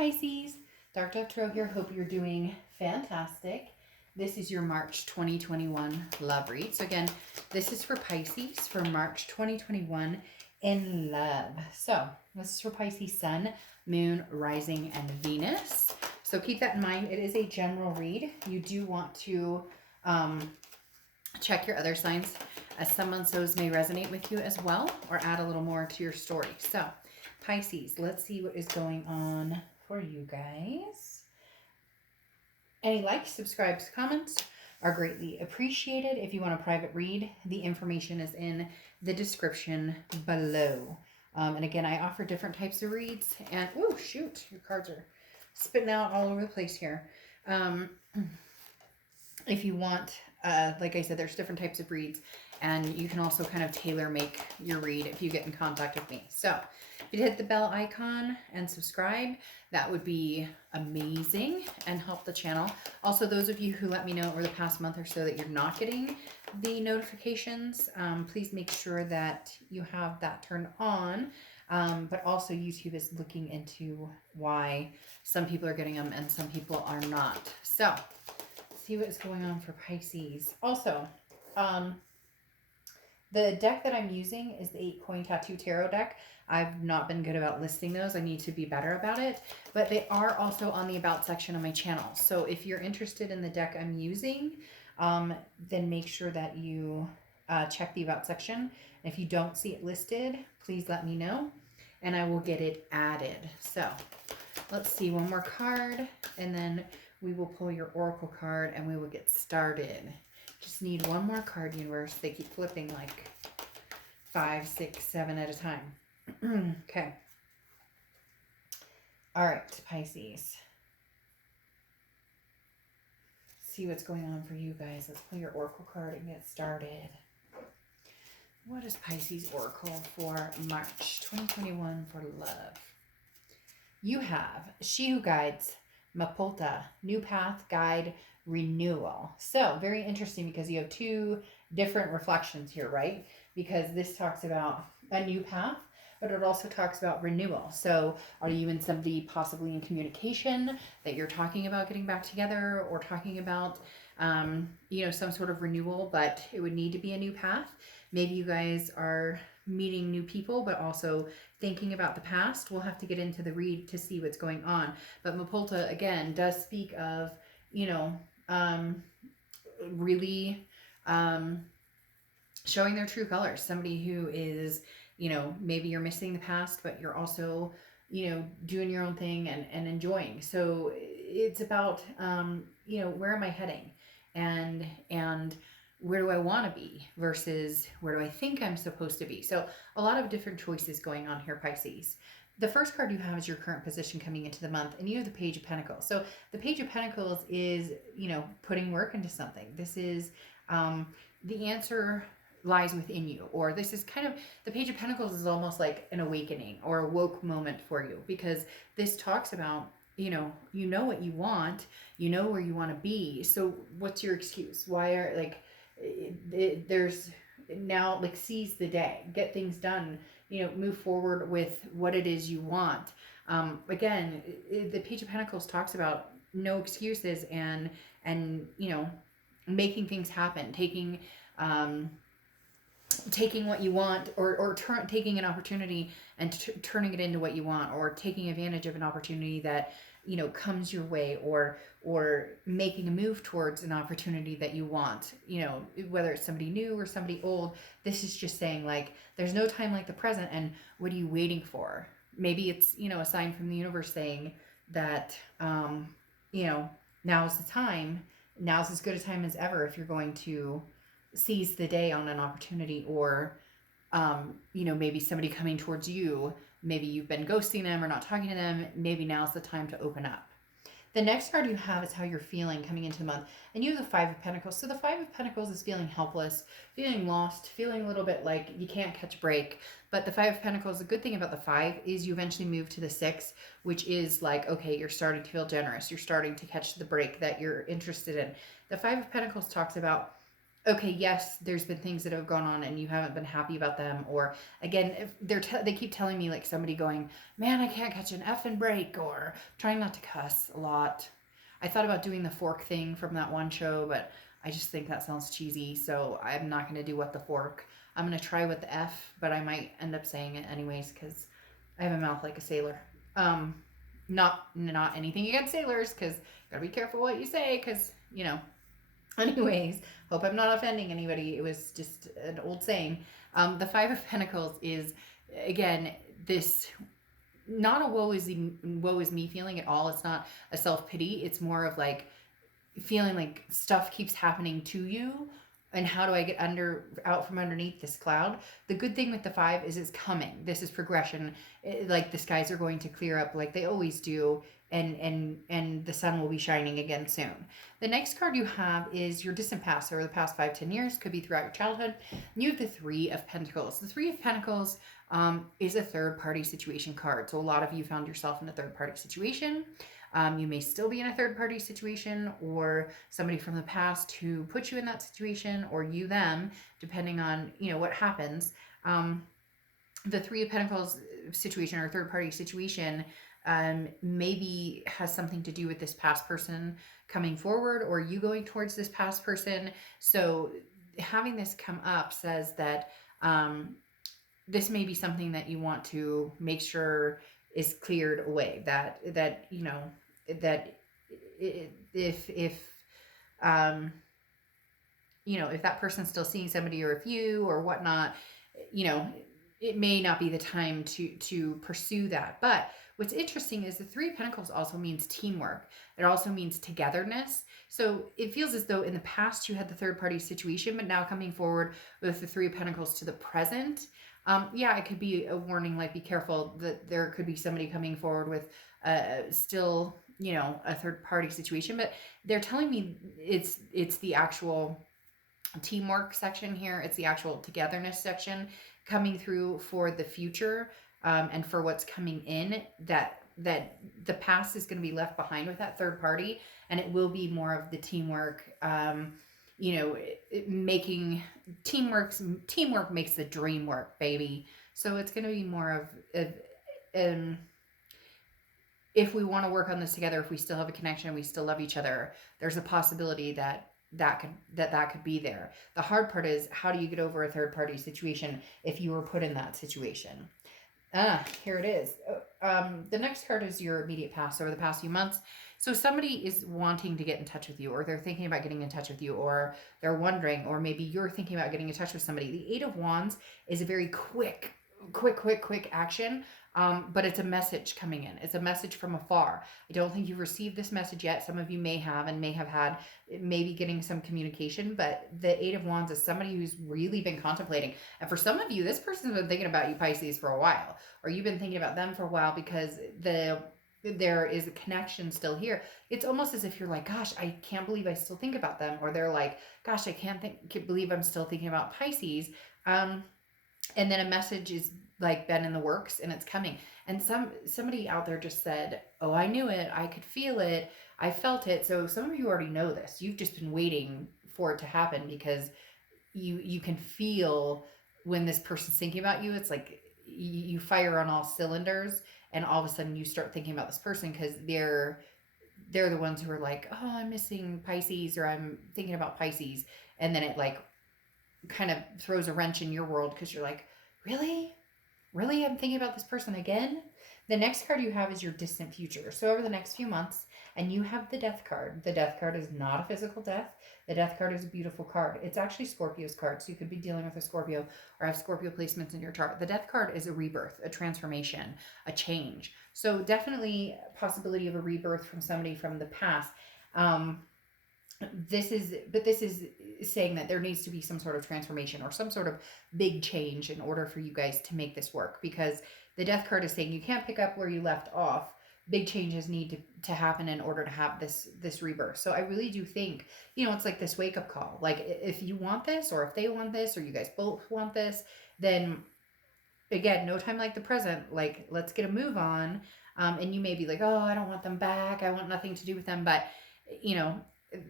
Pisces, Dark Dove Tarot here. Hope you're doing fantastic. This is your March 2021 love read. So again, this is for Pisces for March 2021 in love. So this is for Pisces Sun, Moon, Rising, and Venus. So keep that in mind. It is a general read. You do want to check your other signs, as some months those may resonate with you as well, or add a little more to your story. So Pisces, let's see what is going on for you guys. Any likes, subscribes, comments are greatly appreciated. If you want a private read, the information is in the description below. And again, I offer different types of reads. And, oh, shoot, your cards are spitting out all over the place here. If you want, like I said, there's different types of reads. And you can also kind of tailor make your read if you get in contact with me. So if you hit the bell icon and subscribe, that would be amazing and help the channel. Also, those of you who let me know over the past month or so that you're not getting the notifications, please make sure that you have that turned on. But also YouTube is looking into why some people are getting them and some people are not. So let's see what is going on for Pisces. Also, the deck that I'm using is the 8 Coin Tattoo Tarot deck. I've not been good about listing those. I need to be better about it. But they are also on the About section of my channel. So if you're interested in the deck I'm using, then make sure that you check the About section. And if you don't see it listed, please let me know, and I will get it added. So let's see, one more card, and then we will pull your Oracle card, and we will get started. Just need one more card, universe. They keep flipping like 5, 6, 7 at a time. Okay. All right, Pisces. See what's going on for you guys. Let's pull your Oracle card and get started. What is Pisces Oracle for March 2021 for love? You have She Who Guides, Mapolta, New Path, Guide, Renewal. So very interesting because you have two different reflections here, right? Because this talks about a new path, but it also talks about renewal. So are you and somebody possibly in communication that you're talking about getting back together, or talking about some sort of renewal, but it would need to be a new path? Maybe you guys are meeting new people, but also thinking about the past. We'll have to get into the read to see what's going on. But Mapolta, again, does speak of, really showing their true colors. Somebody who is, maybe you're missing the past, but you're also, doing your own thing and enjoying. So it's about, where am I heading? And where do I want to be versus where do I think I'm supposed to be? So a lot of different choices going on here, Pisces. The first card you have is your current position coming into the month, and you have the Page of Pentacles. So the Page of Pentacles is, putting work into something. This is the answer lies within you, or this is kind of, the Page of Pentacles is almost like an awakening or a woke moment for you, because this talks about, you know what you want, where you want to be. So what's your excuse? Why are there's now, seize the day, get things done, move forward with what it is you want. Again, the Page of Pentacles talks about no excuses and making things happen, taking what you want, or taking an opportunity and turning it into what you want, or taking advantage of an opportunity that comes your way, or making a move towards an opportunity that you want, whether it's somebody new or somebody old. This is just saying, there's no time like the present, and what are you waiting for? Maybe it's, a sign from the universe saying that, now's the time. Now's as good a time as ever if you're going to seize the day on an opportunity, or, maybe somebody coming towards you. Maybe you've been ghosting them or not talking to them. Maybe now's the time to open up. The next card you have is how you're feeling coming into the month. And you have the 5 of Pentacles. So the 5 of Pentacles is feeling helpless, feeling lost, feeling a little bit like you can't catch a break. But the 5 of Pentacles, the good thing about the 5 is you eventually move to the 6, which is okay, you're starting to feel generous. You're starting to catch the break that you're interested in. The 5 of Pentacles talks about okay, yes, there's been things that have gone on and you haven't been happy about them, or again, if they keep telling me like somebody going, man, I can't catch an effing break, or trying not to cuss a lot. I thought about doing the fork thing from that one show, but I just think that sounds cheesy, so I'm not going to do what the fork. I'm going to try with the F, but I might end up saying it anyways because I have a mouth like a sailor. Um, not anything against sailors, because gotta be careful what you say, because Anyways, hope I'm not offending anybody. It was just an old saying. The Five of Pentacles is, again, this not a woe is me feeling at all. It's not a self pity. It's more of like feeling like stuff keeps happening to you, and how do I get out from underneath this cloud. The good thing with the five is it's coming. This is progression. Like the skies are going to clear up like they always do, and the sun will be shining again soon. The next card you have is your distant past, or the past 5-10 years, could be throughout your childhood. And you have the Three of Pentacles. The Three of Pentacles is a third party situation card. So a lot of you found yourself in a third party situation. You may still be in a third party situation, or somebody from the past who put you in that situation, or you them, depending on what happens. The Three of Pentacles situation, or third party situation, maybe has something to do with this past person coming forward, or you going towards this past person. So having this come up says that this may be something that you want to make sure is cleared away. That if um if that person's still seeing somebody, or if you or whatnot, you know it may not be the time to pursue that. But what's interesting is the Three of Pentacles also means teamwork. It also means togetherness. So it feels as though in the past you had the third party situation, but now coming forward with the Three of Pentacles to the present, yeah, it could be a warning, like be careful that there could be somebody coming forward with still a third party situation. But they're telling me it's the actual teamwork section here. It's the actual togetherness section coming through for the future, and for what's coming in. That the past is going to be left behind with that third party, and it will be more of the teamwork. Making teamwork makes the dream work, baby. So it's going to be more of if we want to work on this together, if we still have a connection, we still love each other, there's a possibility that could be there. The hard part is, how do you get over a third party situation if you were put in that situation? Here it is. The next card is your immediate past, over the past few months. So somebody is wanting to get in touch with you, or they're thinking about getting in touch with you, or they're wondering, or maybe you're thinking about getting in touch with somebody. The Eight of Wands is a very quick action. But it's a message coming in. It's a message from afar. I don't think you've received this message yet. Some of you may have, and may have had maybe getting some communication. But the Eight of Wands is somebody who's really been contemplating. And for some of you, this person's been thinking about you, Pisces, for a while, or you've been thinking about them for a while, because there is a connection still here. It's almost as if you're like, gosh, I can't believe I still think about them, or they're like, gosh, I can't believe I'm still thinking about Pisces. And then a message is like been in the works, and it's coming. And somebody out there just said, oh, I knew it, I could feel it, I felt it. So some of you already know this. You've just been waiting for it to happen, because you can feel when this person's thinking about you. It's like you fire on all cylinders, and all of a sudden you start thinking about this person, because they're the ones who are like, oh, I'm missing Pisces, or I'm thinking about Pisces. And then it like kind of throws a wrench in your world, because you're like, really? Really? I'm thinking about this person again? The next card you have is your distant future. So over the next few months, and you have the Death card. The Death card is not a physical death. The Death card is a beautiful card. It's actually Scorpio's card, so you could be dealing with a Scorpio, or have Scorpio placements in your chart. The Death card is a rebirth, a transformation, a change. So definitely a possibility of a rebirth from somebody from the past. This is saying that there needs to be some sort of transformation, or some sort of big change, in order for you guys to make this work, because the Death card is saying you can't pick up where you left off. Big changes need to happen in order to have this rebirth. So I really do think, it's like this wake up call. Like, if you want this, or if they want this, or you guys both want this, then again, no time like the present. Like, let's get a move on. And you may be like, oh, I don't want them back, I want nothing to do with them. But you know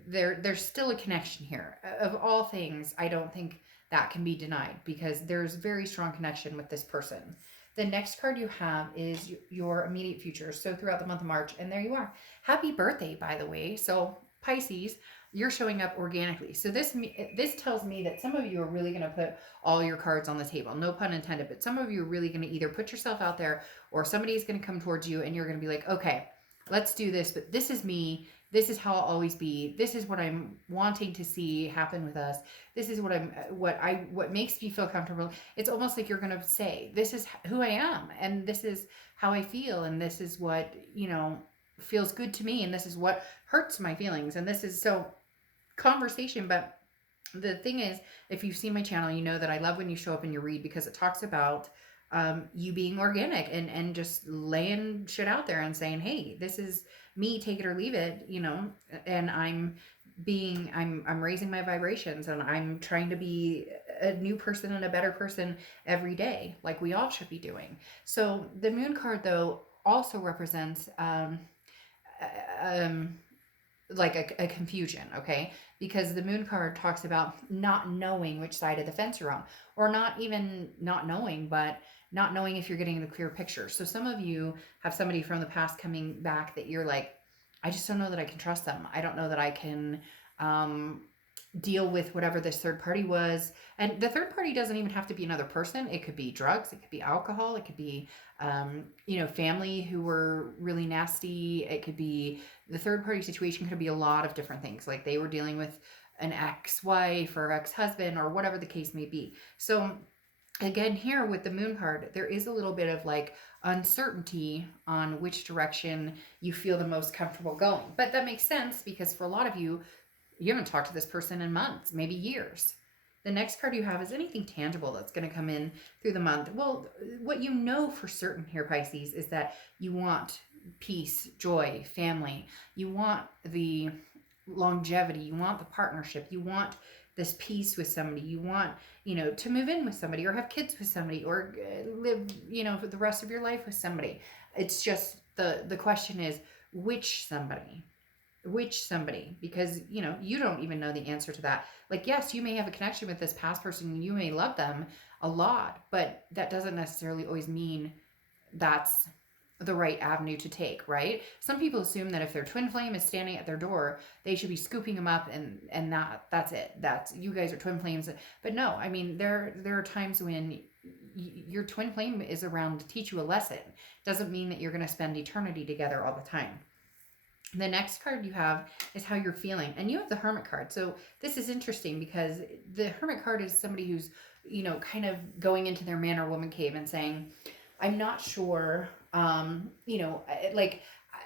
there's still a connection here. Of all things, I don't think that can be denied because there's very strong connection with this person. The next card you have is your immediate future. So throughout the month of March, and there you are. Happy birthday, by the way. So Pisces, you're showing up organically. So this tells me that some of you are really going to put all your cards on the table. No pun intended, but some of you are really going to either put yourself out there, or somebody's going to come towards you and you're going to be like, okay, let's do this, but this is me. This is how I'll always be. This is what I'm wanting to see happen with us. This is what makes me feel comfortable. It's almost like you're going to say, this is who I am, and this is how I feel, and this is what, feels good to me, and this is what hurts my feelings, and this is so conversation. But the thing is, if you've seen my channel, you know that I love when you show up in your read, because it talks about you being organic and just laying shit out there and saying, hey, this is me, take it or leave it, and I'm raising my vibrations, and I'm trying to be a new person and a better person every day, like we all should be doing. So the moon card, though, also represents like a confusion, okay? Because the moon card talks about not knowing which side of the fence you're on, or not even not knowing, but not knowing if you're getting the clear picture. So some of you have somebody from the past coming back that you're like, I just don't know that I can trust them. I don't know that I can deal with whatever this third party was. And the third party doesn't even have to be another person. It could be drugs. It could be alcohol. It could be, family who were really nasty. It could be, the third party situation could be a lot of different things. Like they were dealing with an ex-wife or ex-husband or whatever the case may be. So again, here with the moon card, there is a little bit of like uncertainty on which direction you feel the most comfortable going. But that makes sense because for a lot of you, you haven't talked to this person in months, maybe years. The next card you have is anything tangible that's going to come in through the month. Well, what you know for certain here, Pisces, is that you want peace, joy, family. You want the longevity. You want the partnership. You want this peace with somebody. You want, to move in with somebody or have kids with somebody or live, for the rest of your life with somebody. It's just the question is which somebody? Because you don't even know the answer to that. Like, yes, you may have a connection with this past person, you may love them a lot, but that doesn't necessarily always mean that's the right avenue to take, right? Some people assume that if their twin flame is standing at their door, they should be scooping them up and that's it. That's, you guys are twin flames. But no, I mean, there are times when your twin flame is around to teach you a lesson. Doesn't mean that you're going to spend eternity together all the time. The next card you have is how you're feeling. And you have the Hermit card. So this is interesting because the Hermit card is somebody who's, kind of going into their man or woman cave and saying, I'm not sure,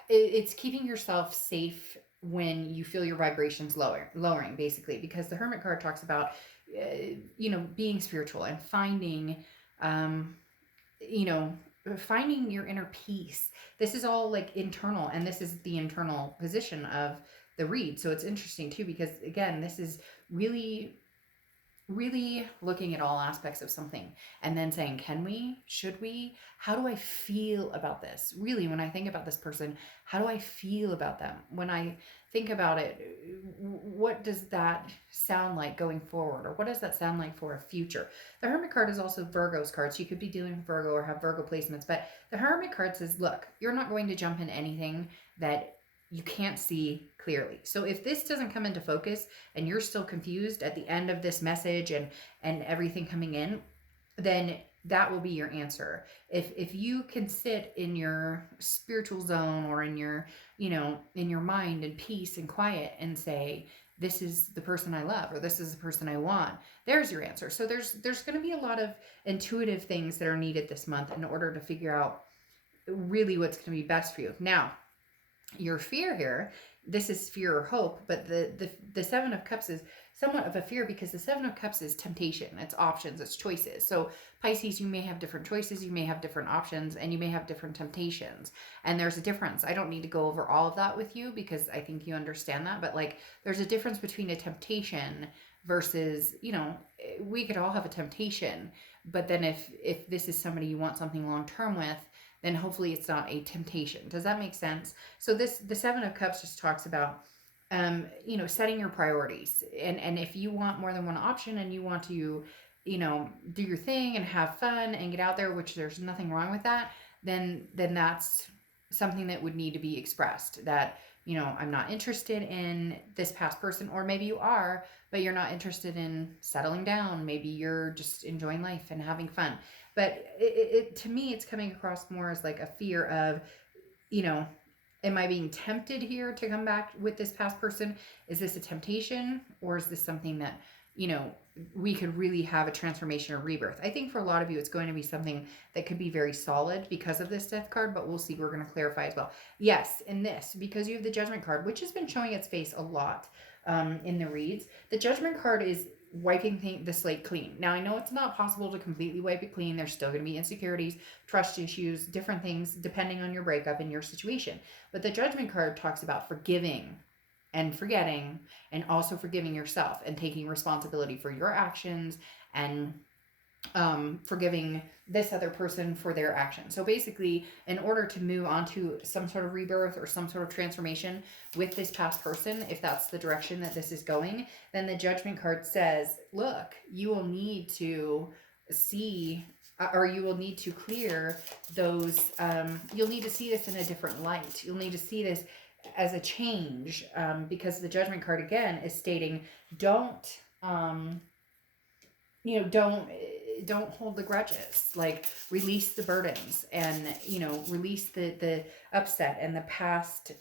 it's keeping yourself safe when you feel your vibrations lowering, basically. Because the Hermit card talks about, being spiritual and finding, finding your inner peace. This is all like internal, and this is the internal position of the read. So it's interesting too, because again, this is really looking at all aspects of something and then saying, should we, how do I feel about this? Really, when I think about this person, how do I feel about them? When I think about it, what does that sound like going forward? Or what does that sound like for a future? The Hermit card is also Virgo's card. So you could be dealing with Virgo or have Virgo placements, but the Hermit card says, look, you're not going to jump in anything that you can't see clearly. So if this doesn't come into focus and you're still confused at the end of this message and everything coming in, then that will be your answer. If you can sit in your spiritual zone or in your, in your mind and peace and quiet and say, this is the person I love, or this is the person I want, there's your answer. So there's going to be a lot of intuitive things that are needed this month in order to figure out really what's going to be best for you. Now, your fear here, this is fear or hope, but the Seven of Cups is somewhat of a fear because the Seven of Cups is temptation, it's options, it's choices. So Pisces, you may have different choices, you may have different options, and you may have different temptations. And there's a difference. I don't need to go over all of that with you because I think you understand that, but like there's a difference between a temptation versus, we could all have a temptation, but then if this is somebody you want something long term with, then hopefully it's not a temptation. Does that make sense? So the Seven of Cups just talks about setting your priorities. And if you want more than one option and you want to, do your thing and have fun and get out there, which there's nothing wrong with that, then that's something that would need to be expressed. That, I'm not interested in this past person, or maybe you are, but you're not interested in settling down. Maybe you're just enjoying life and having fun. But to me, it's coming across more as like a fear of, you know, am I being tempted here to come back with this past person? Is this a temptation, or is this something that, you know, we could really have a transformation or rebirth? I think for a lot of you, it's going to be something that could be very solid because of this death card, but we'll see. We're going to clarify as well. Yes, in this, because you have the judgment card, which has been showing its face a lot in the reads. The judgment card is wiping the slate clean. Now, I know it's not possible to completely wipe it clean. There's still going to be insecurities, trust issues, different things depending on your breakup and your situation. But the judgment card talks about forgiving and forgetting, and also forgiving yourself and taking responsibility for your actions, and forgiving this other person for their action. So basically, in order to move on to some sort of rebirth or some sort of transformation with this past person, if that's the direction that this is going, then the judgment card says, look, you will need to see, or you will need to clear those, you'll need to see this in a different light. You'll need to see this as a change, because the judgment card again is stating, don't, don't hold the grudges. Like, release the burdens, and release the upset and the past,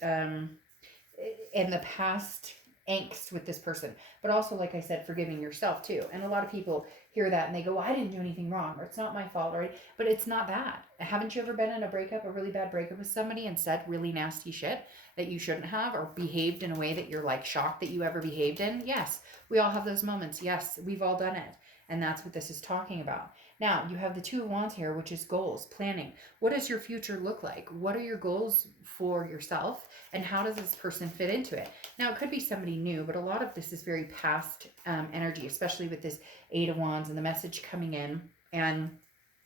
angst with this person. But also, like I said, forgiving yourself too. And a lot of people hear that and they go, well, I didn't do anything wrong, or it's not my fault, right? But it's not that. Haven't you ever been in a really bad breakup with somebody, and said really nasty shit that you shouldn't have, or behaved in a way that you're like shocked that you ever behaved in? Yes, we all have those moments. Yes, we've all done it. And that's what this is talking about. Now, you have the Two of Wands here, which is goals, planning. What does your future look like? What are your goals for yourself? And how does this person fit into it? Now, it could be somebody new, but a lot of this is very past energy, especially with this Eight of Wands and the message coming in, and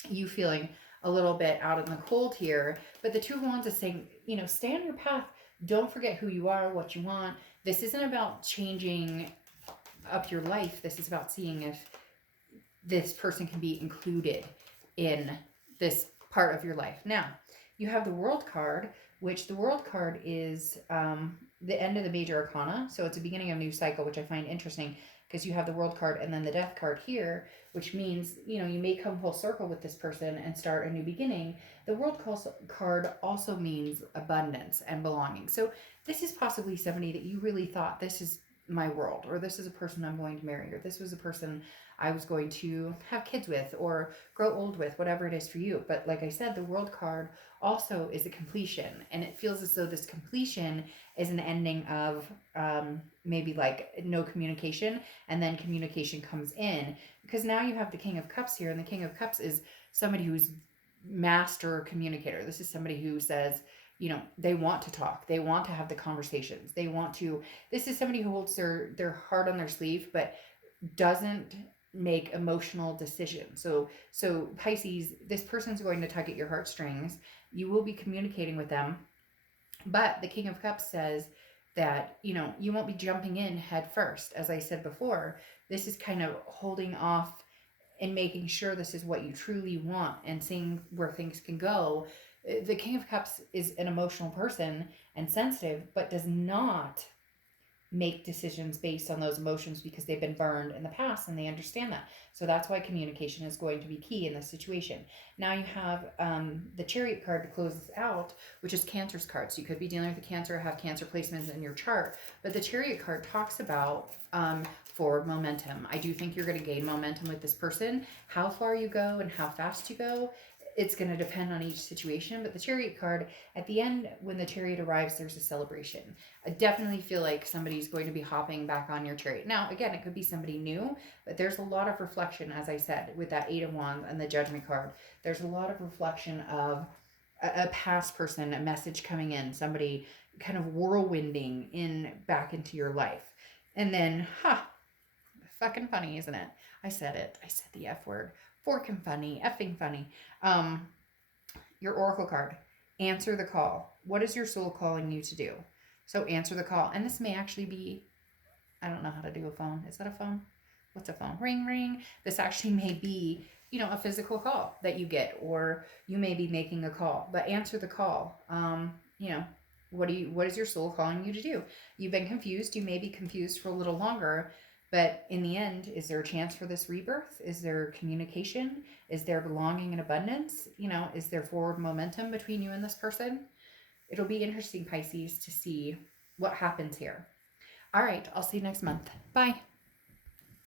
you feeling a little bit out in the cold here. But the Two of Wands is saying, stay on your path. Don't forget who you are, what you want. This isn't about changing up your life. This is about seeing if this person can be included in this part of your life. Now, you have the World card, which the World card is the end of the major arcana. So it's the beginning of a new cycle, which I find interesting, because you have the World card and then the Death card here, which means, you may come full circle with this person and start a new beginning. The World card also means abundance and belonging. So this is possibly somebody that you really thought, this is my world, or this is a person I'm going to marry, or this was a person I was going to have kids with or grow old with, whatever it is for you. But like I said, the World card also is a completion, and it feels as though this completion is an ending of maybe like no communication, and then communication comes in, because now you have the King of Cups here, and the King of Cups is somebody who's master communicator. This is somebody who says, they want to talk, they want to have the conversations, this is somebody who holds their heart on their sleeve, but doesn't make emotional decisions. So Pisces, this person's going to tug at your heartstrings. You will be communicating with them, but the King of Cups says that, you won't be jumping in head first. As I said before, this is kind of holding off and making sure this is what you truly want, and seeing where things can go. The King of Cups is an emotional person and sensitive, but does not make decisions based on those emotions, because they've been burned in the past and they understand that. So that's why communication is going to be key in this situation. Now you have the Chariot card to close this out, which is Cancer's card. So you could be dealing with a Cancer, have Cancer placements in your chart. But the Chariot card talks about forward momentum. I do think you're going to gain momentum with this person. How far you go and how fast you go, it's going to depend on each situation. But the Chariot card, at the end, when the Chariot arrives, there's a celebration. I definitely feel like somebody's going to be hopping back on your Chariot. Now, again, it could be somebody new, but there's a lot of reflection, as I said, with that Eight of Wands and the Judgment card. There's a lot of reflection of a past person, a message coming in, somebody kind of whirlwinding back into your life. And then, fucking funny, isn't it? I said it. I said the F word. Forking funny, effing funny. Your Oracle card. Answer the call. What is your soul calling you to do? So answer the call. And this may actually be, I don't know how to do a phone. Is that a phone? What's a phone? Ring, ring. This actually may be, a physical call that you get, or you may be making a call, but answer the call. What is your soul calling you to do? You've been confused. You may be confused for a little longer, but in the end, is there a chance for this rebirth? Is there communication? Is there belonging and abundance? Is there forward momentum between you and this person? It'll be interesting, Pisces, to see what happens here. All right, I'll see you next month. Bye.